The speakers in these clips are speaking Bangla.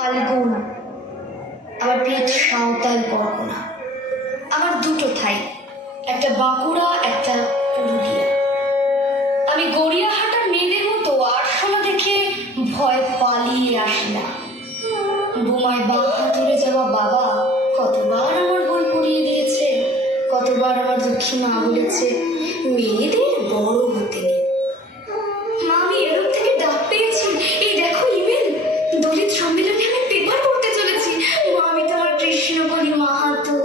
ফাল্গুন, আবার পেট সাঁওতাল পরগনা। আমার দুটো ঠাই, একটা বাঁকুড়া, একটা পুরুলিয়া। আমি গড়িয়াহাটার মেয়েদের মতো আরশোলা দেখে ভয় পালিয়ে আসি না। বোমায় বাঁ হাতুড়ে যাওয়া বাবা কতবার আমার বই পড়িয়ে দিয়েছে, কতবার আমার দুঃখী মা বলেছে মেয়েদের বড় হতে নেই। মা, আমি এরূপ থেকে ডাক পেয়েছি, এই দেখো ইমেল, দলিত সম্মেলনে আমি পেপার পড়তে চলেছি। মা, আমি তোমার কৃষ্ণকলি মাহাতো,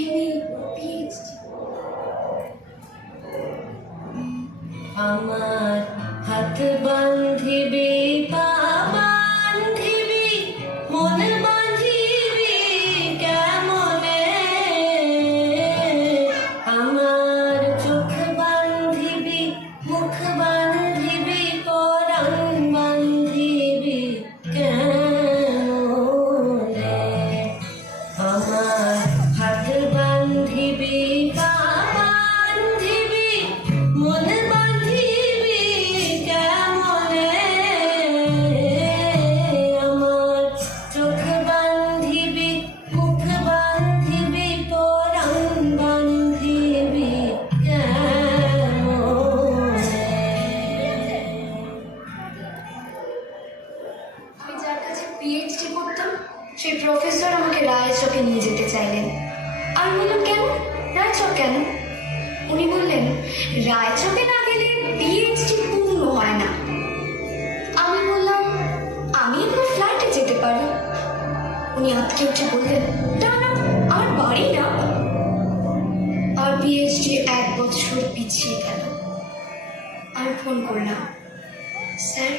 ইমেল পিএইচডি। আমার হাত বান্ধিবি, পা বান্ধিবি, মন বান্ধিবি কেমনে, আমার চোখ বান্ধিবি, মুখ বান্ধিবি, পরাণ বান্ধিবি কেমনে, আমার হাত বান্ধিবি, পা বান্ধিবি, মন বান্ধিবি কেমনে, আমার চোখ বান্ধিবি, মুখ বান্ধিবি, পরাণ বান্ধিবি কেমনে। আমি যার কাছে পিএইচডি করতাম সেই প্রফেসর আমাকে রায়চকে নিয়ে যেতে চাইলেন। আমি বললাম কেন, রায়চক কেন? উনি বললেন রায়চকে না গেলে পিএইচডি পূর্ণ হয় না। আমি বললাম আমি এবার ফ্লাইটে যেতে পারি। উনি আঁতকে উঠে বললেন না না, আমার বাড়ি না। আর পিএইচডি 1 বছর পিছিয়ে গেল। আমি ফোন করলাম, স্যার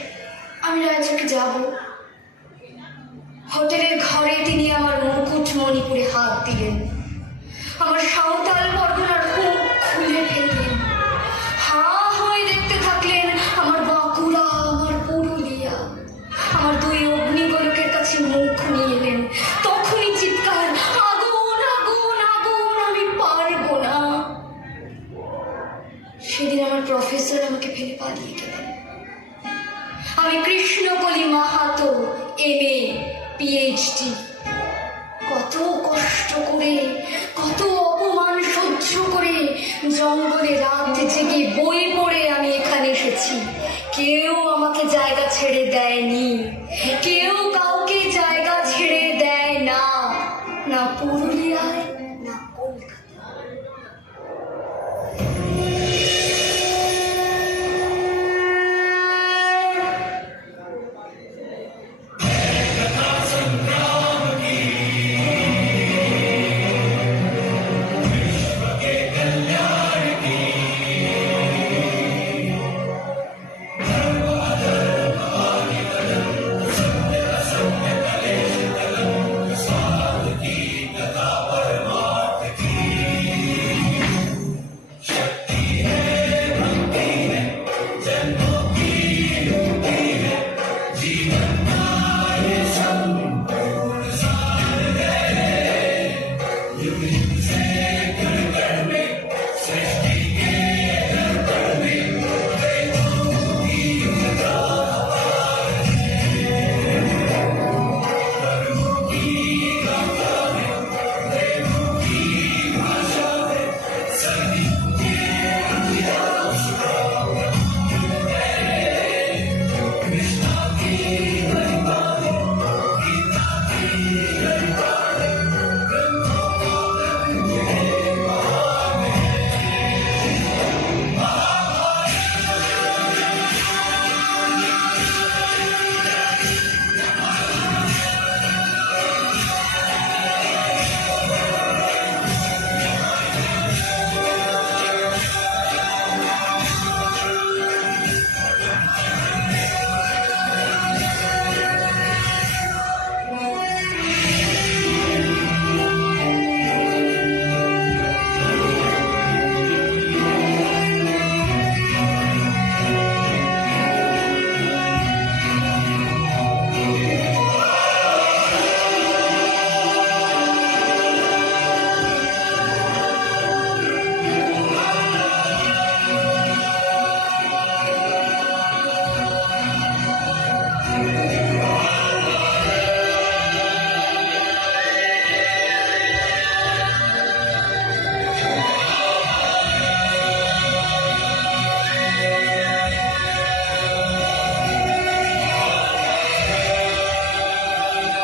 আমি রায়চকে যাব। হোটেলের ঘরে তিনি আমার মুকুট মণিপুরে হাত দিলেন, আমার সাঁওতাল পরগনার মুখ খুলে ফেললেন। হা হয়ে দেখতে থাকলেন আমার বাঁকুড়া, আমার পুরুলিয়া। আমার 2 অগ্নিগোলকের কাছে মুখ নিয়ে এলেন। তখনই চিৎকার, আগুন আগুন আগুন, আমি পারবো না। সেদিন আমার প্রফেসর আমাকে ফেলে পালিয়ে গেলেন। আমি কৃষ্ণকলি মাহাতো, MA PhD।